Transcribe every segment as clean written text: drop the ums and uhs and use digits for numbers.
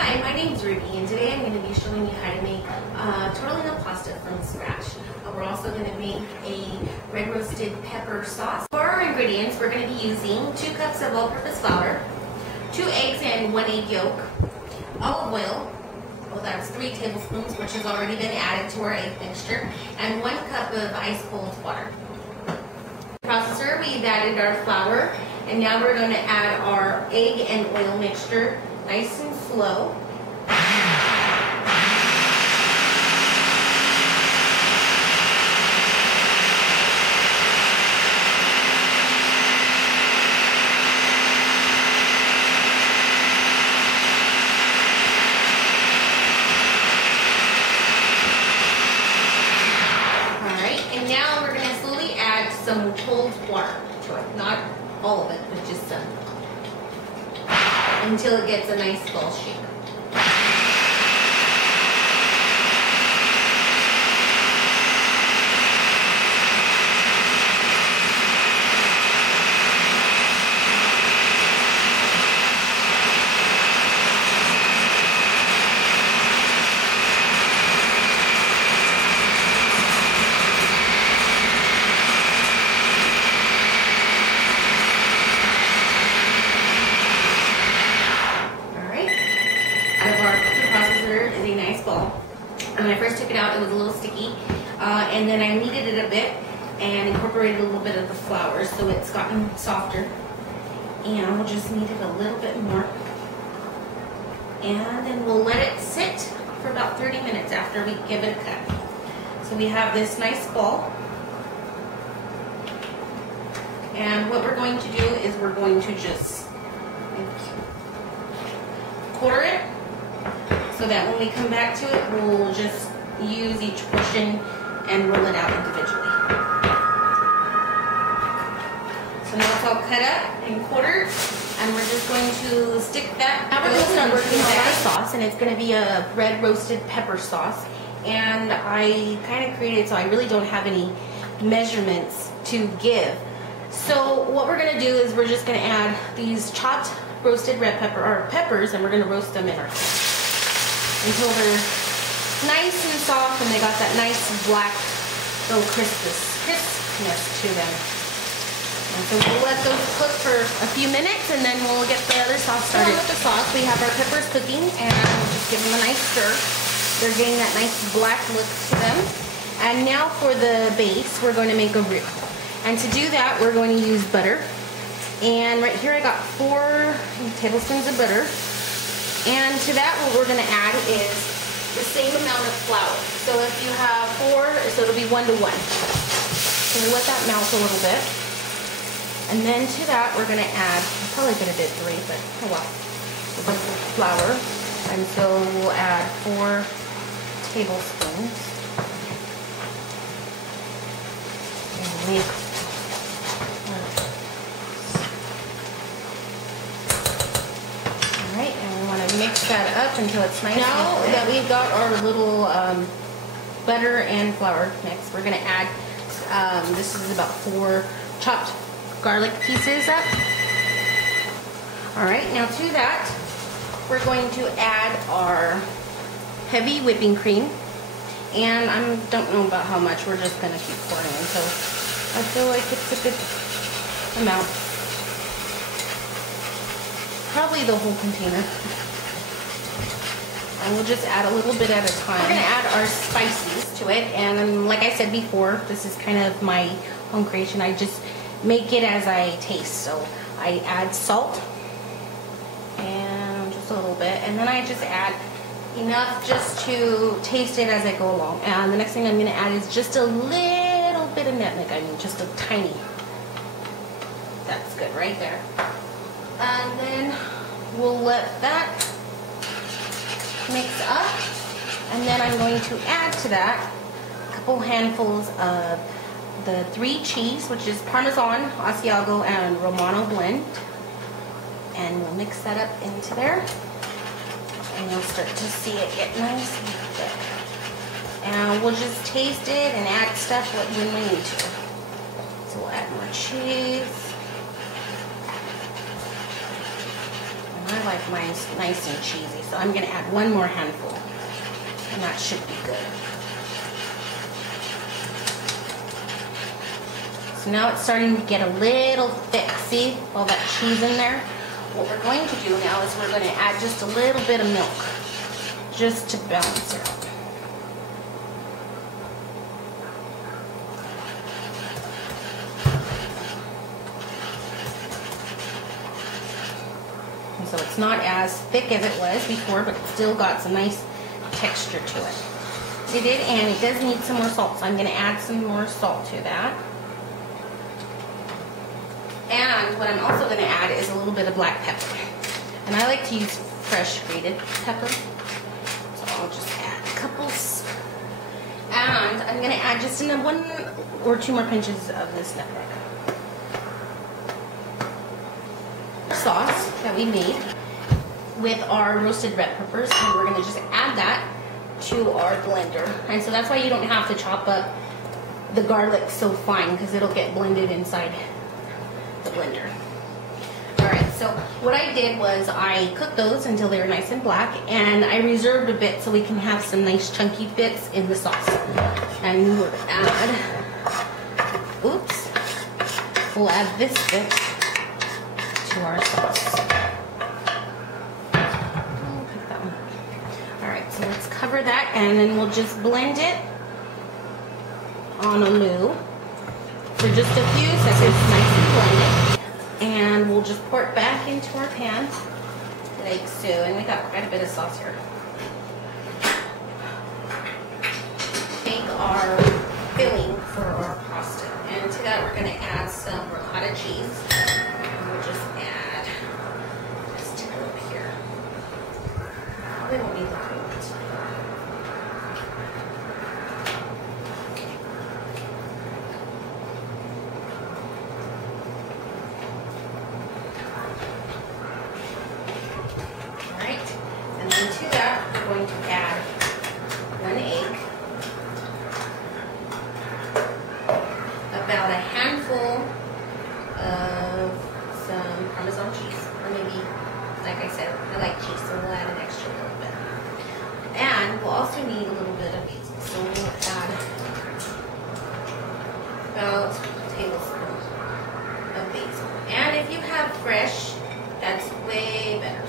Hi, my name's Ruby, and today I'm going to be showing you how to make tortellini pasta from scratch. We're also going to make a red roasted pepper sauce. For our ingredients, we're going to be using 2 cups of all-purpose flour, 2 eggs and 1 egg yolk, olive oil, well that's 3 tablespoons, which has already been added to our egg mixture, and 1 cup of ice cold water. Processor, we've added our flour, and now we're going to add our egg and oil mixture nice and slow. Alright, and now we're going to slowly add some cold water to it. Not all of it, but just some. Until it gets a nice ball shape. When I first took it out, it was a little sticky, and then I kneaded it a bit and incorporated a little bit of the flour, so it's gotten softer. And we'll just knead it a little bit more, and then we'll let it sit for about 30 minutes after we give it a cut. So we have this nice ball, and what we're going to do is we're going to just quarter it, so that when we come back to it, we'll just use each portion and roll it out individually. So now it's all cut up and quartered, and we're just going to stick that. Now we're going to start working on our sauce, and it's going to be a red roasted pepper sauce. And I kind of created it so I really don't have any measurements to give. So what we're going to do is we're just going to add these chopped roasted red pepper or peppers, and we're going to roast them in our sauce until they're nice and soft and they got that nice black little crispness to them. And so we'll let those cook for a few minutes, and then we'll get the other sauce started. With the sauce, we have our peppers cooking, and we'll just give them a nice stir. They're getting that nice black look to them. And now for the base, we're going to make a roux. And to do that, we're going to use butter. And right here I got 4 tablespoons of butter. And to that, what we're going to add is the same amount of flour. So if you have 4, so it'll be 1 to 1. So we'll let that melt a little bit. And then to that, we're going to add, I'll probably get a bit 3, but oh well, the flour. And so we'll add 4 tablespoons. And make mix that up until it's nice. Now that we've got our little butter and flour mix, we're going to add, this is about 4 chopped garlic pieces up. Alright, now to that, we're going to add our heavy whipping cream. And I don't know about how much, we're just going to keep pouring in. So I feel like it's a good amount. Probably the whole container. And we'll just add a little bit at a time. We're going to add our spices to it, and like I said before, this is kind of my home creation. I just make it as I taste. So I add salt, and just a little bit, and then I just add enough just to taste it as I go along. And the next thing I'm going to add is just a little bit of nutmeg. I mean, just a tiny. That's good right there. And then we'll let that mix up, and then I'm going to add to that a couple handfuls of the 3 cheese, which is Parmesan, Asiago, and Romano blend, and we'll mix that up into there, and you'll start to see it get nice and thick. And we'll just taste it and add stuff when we need to. So we'll add more cheese. like mine nice and cheesy, so I'm going to add one more handful, and that should be good. So now it's starting to get a little thick. See all that cheese in there? What we're going to do now is we're going to add just a little bit of milk, just to balance it out. So it's not as thick as it was before, but it's still got some nice texture to it. And it does need some more salt, so I'm going to add some more salt to that. And what I'm also going to add is a little bit of black pepper. And I like to use fresh grated pepper, so I'll just add a couple. And I'm going to add just 1 or 2 more pinches of this nutmeg. Sauce that we made with our roasted red peppers, and we're going to just add that to our blender. And so that's why you don't have to chop up the garlic so fine, because it'll get blended inside the blender. Alright, so what I did was I cooked those until they were nice and black, and I reserved a bit so we can have some nice chunky bits in the sauce. And we'll add this bit to our sauce. I'll pick that one. Alright, so let's cover that, and then we'll just blend it on a loo for just a few seconds, nice and blended. And we'll just pour it back into our pan like so. And we got quite a bit of sauce here. Take our filling for our pasta, and to that we're going to add some ricotta cheese. And we'll just add just a little here. We won't need the whole lot. To that, we're going to add 1 egg, about a handful of some Parmesan cheese, or maybe, like I said, I like cheese, so we'll add an extra little bit. And we'll also need a little bit of basil, so we'll add about a tablespoon of basil. And if you have fresh, that's way better.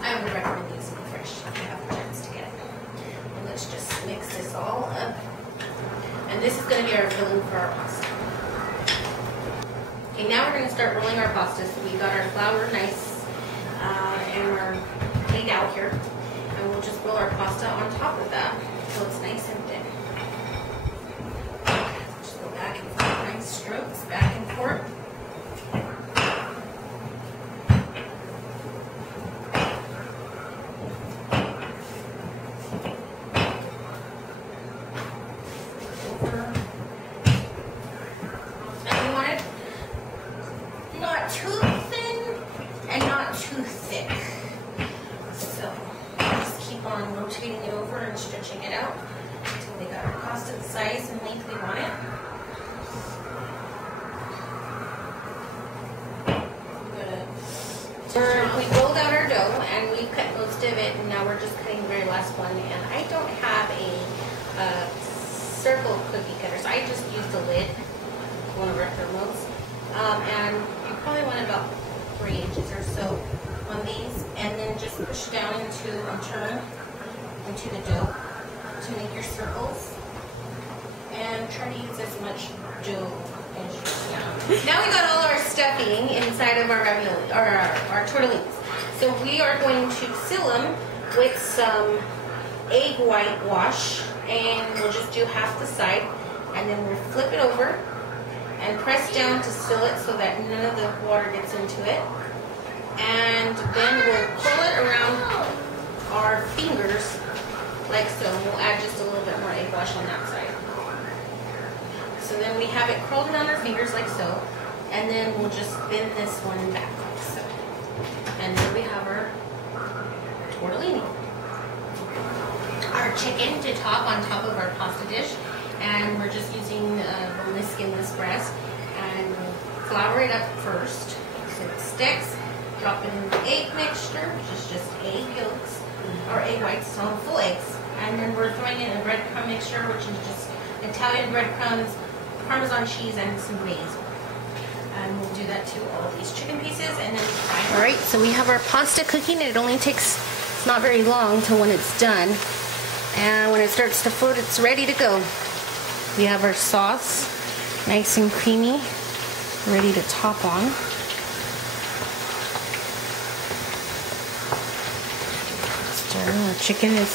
I would recommend using fresh if you have the chance to get it. And let's just mix this all up. And this is going to be our filling for our pasta. Okay, now we're going to start rolling our pasta. So we got our flour nice and we're laid out here. And we'll just roll our pasta on top of that so it's nice and thin. Just go back and forth, nice strokes, back and forth. Too thin and not too thick. So just keep on rotating it over and stretching it out until we got our pasta the size and length we want it. We rolled out our dough and we cut most of it, and now we're just cutting the very last one. And I don't have a circle cookie cutter, so I just used a lid, one of our thermos. And you probably want about 3 inches or so on these, and then just push down into and turn into the dough to make your circles, and try to use as much dough as you can. Now we got all our stuffing inside of our ravioli, or our tortellinis. So we are going to seal them with some egg whitewash, and we'll just do half the side, and then we'll flip it over and press down to seal it so that none of the water gets into it. And then we'll pull it around our fingers like so. And we'll add just a little bit more egg wash on that side. So then we have it curled around our fingers like so. And then we'll just bend this one back like so. And then we have our tortellini. Our chicken to top on top of our pasta dish. And we're just using boneless, skinless breast, and flour it up first so it's sticks. Drop in the egg mixture, which is just egg yolks or egg whites, so full eggs. And then we're throwing in a breadcrumb mixture, which is just Italian breadcrumbs, Parmesan cheese, and some basil. And we'll do that to all of these chicken pieces and then fry them. Alright, so we have our pasta cooking. It only takes, it's not very long till when it's done. And when it starts to float, it's ready to go. We have our sauce, nice and creamy, ready to top on. Our chicken is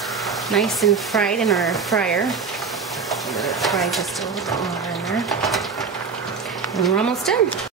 nice and fried in our fryer. Let it fry just a little bit more in there. And we're almost done.